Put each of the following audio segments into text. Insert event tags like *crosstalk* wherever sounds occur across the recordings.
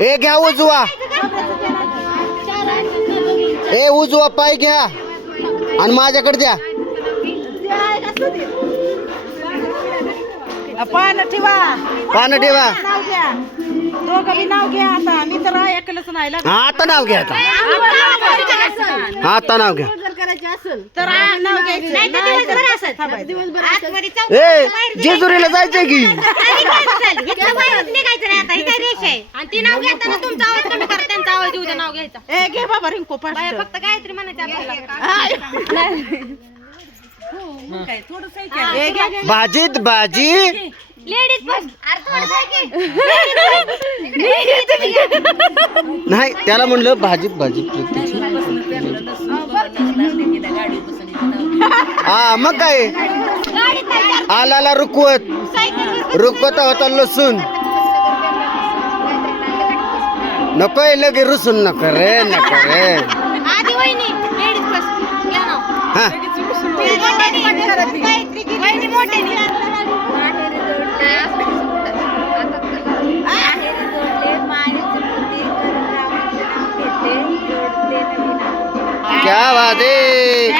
ए घ्या उजवा. ए उजवा पाय घ्या. आणि माझ्याकडे द्या. पान ठेवा. पानं ठेवा. नाव घ्या. दोघं बी नाव घ्या आता. मी तर ऐकलंच नाही लागलं. हा, आता नाव घ्या आता. हा, आता नाव घ्या. तर आ- नाव घ्यायचं. थांबायचं. ए जेजुरीला जायचंय की? आणि ती नाव घेताना तुमचा आवाज कमी करा. त्यांचा आवाज येऊ द्या. नाव घ्यायचा. ए घे बाबा रिंकू पाच बाया फक्त काहीतरी म्हणायचं आपल्याला. भाजीत भाजी लेडीज फर्स्ट नाही त्याला म्हणलं भाजीत भाजी हा मग काय? आलाला रुकवत. रुकवत होता लसूण. नकोय लगे रुसून नका रे नका रे. क्या बात आहे.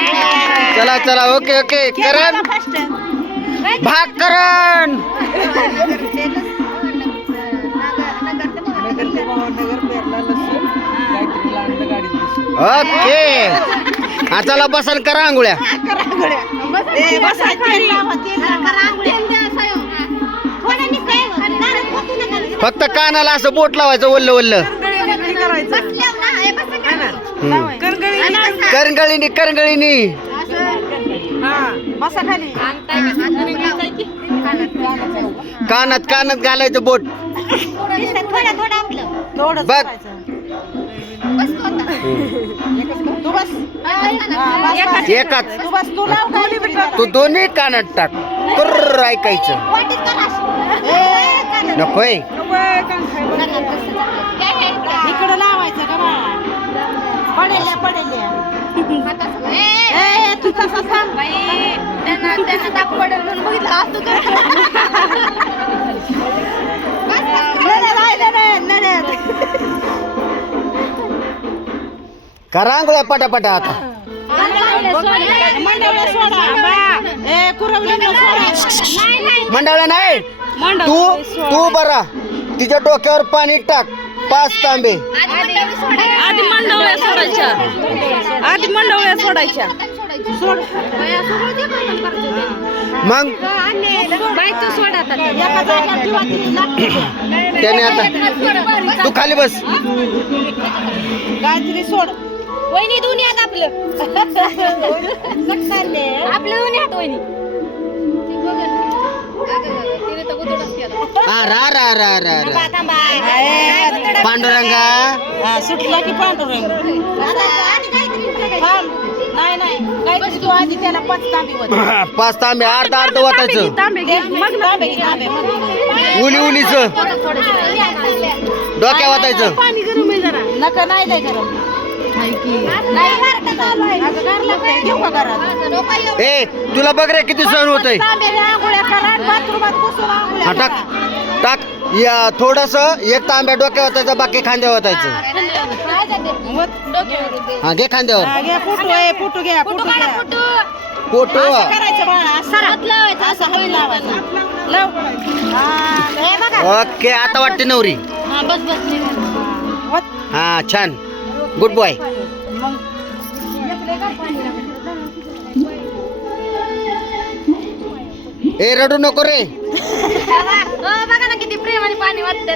चला चला ओके ओके करण. भाग करण. ओके. हा चला बसन करा आंघोळ्या. फक्त कानाला असं बोट लावायचं वल्ल वल्ल. करंगळीनी करंगळीनी. हा बसा खाली. कानात कानात घालायचं बोट. थोडा थोडा आपलं. थोडं बघ. तू बस. एकाच. तू बस तू लाव खाली बिटात. तू दोन्ही कानात टाक. कुर्र ऐकायचं नकोय इकडं लावायचं का बा पडेल्या पडेल्या. ए तू तसा सांग. त्यांना त्यांना ताप पडेल म्हणून बघितलं. आज *laughs* करा आंघोळ्या पटापटा आता. मंडवल्या सोडा. बा. ए कुरवल्या सोडा. मंडळ नाही. तू तू बरा. तिच्या डोक्यावर पाणी टाक. पाच तांबे. आधी मंडवल्या सोडायच्या. आधी मंडवल्या सोडायच्या. सोड. मग? बायचं सोडा आता. एका जागेवर ठेवा ती लागते. त्याने आता तू खाली बस. गायत्री सोड. वहिनी दोन्ही हात आपलं. आपलं दोन्ही हात वहिनी. हा रा रा रा रा रा. ए, पांडुरंगा. हा, सुटला की पांडुरंग. थांब. नाही नाही. गायत्री तू आधी त्याला पाच तांबी पाच तांबे अर्धा अर्ध वाटायचं. उली उलीच. डोक्या वाटायचं नका नाही गरम. ए तुला बघ रे किती सहन होतंय. तांब्याने आंघोळ्या करा आणि बाथरूमात घुसून आंघोळ्या हा टाक. टाक. या थोडस एक तांब्या डोक्या वाटायचं बाकी खांद्या वाटायचं हा घे खांद्यावर. फुटू आहे घ्या. हात हात हा ओके आता वाटते नवरी. हा छान. गुड बॉय ए रडू नको रे. बघा ना किती प्रेमाने पाणी वाटत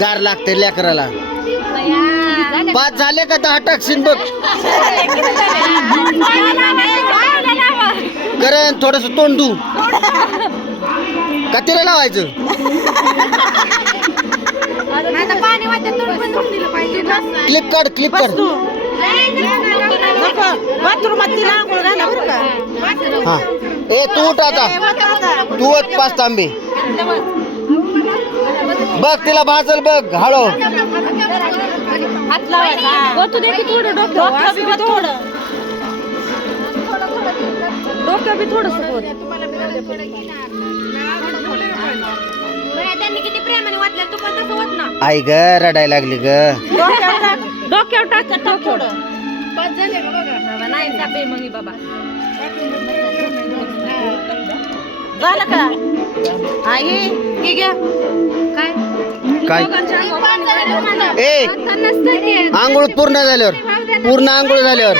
गार लागते लेकराला. पाच झाले का दहा टाकशील बघ. करण थोडस तोंडू दू कतीला लावायचं? आता पाणी वाटतं तोंड बंद होऊन दिलं पाहिजे क्लिप काढ क्लिप बस काढ. तू नको बाथरूमात तिला आंघोळ घाला बरं का. हा. ए तू उठ आता. ए, वत आता. तू पाच तांबे. बघ तिला भाजल बघ हळू. हात लावायचा. तू दे की थोडं डोकं. डोकं बी वत थोडं. डोकं बी थोडस त्यांनी किती प्रेमाने वाटल्या तू पण तसं होत ना? आई ग रडायला लागली ग. डोक्यावर टाक. डोक्यावर टाक. टाक. थोडं पाच झाले का बघा. बाबा नाही तापे मग ही बाबा. झालं का? आई ही घ्या काय? काय? दोघांच्या अंगावर पाणी काढलं. ए! आता नसतं ते. आंघोळ पूर्ण झाल्यावर. पूर्ण आंघोळ झाल्यावर.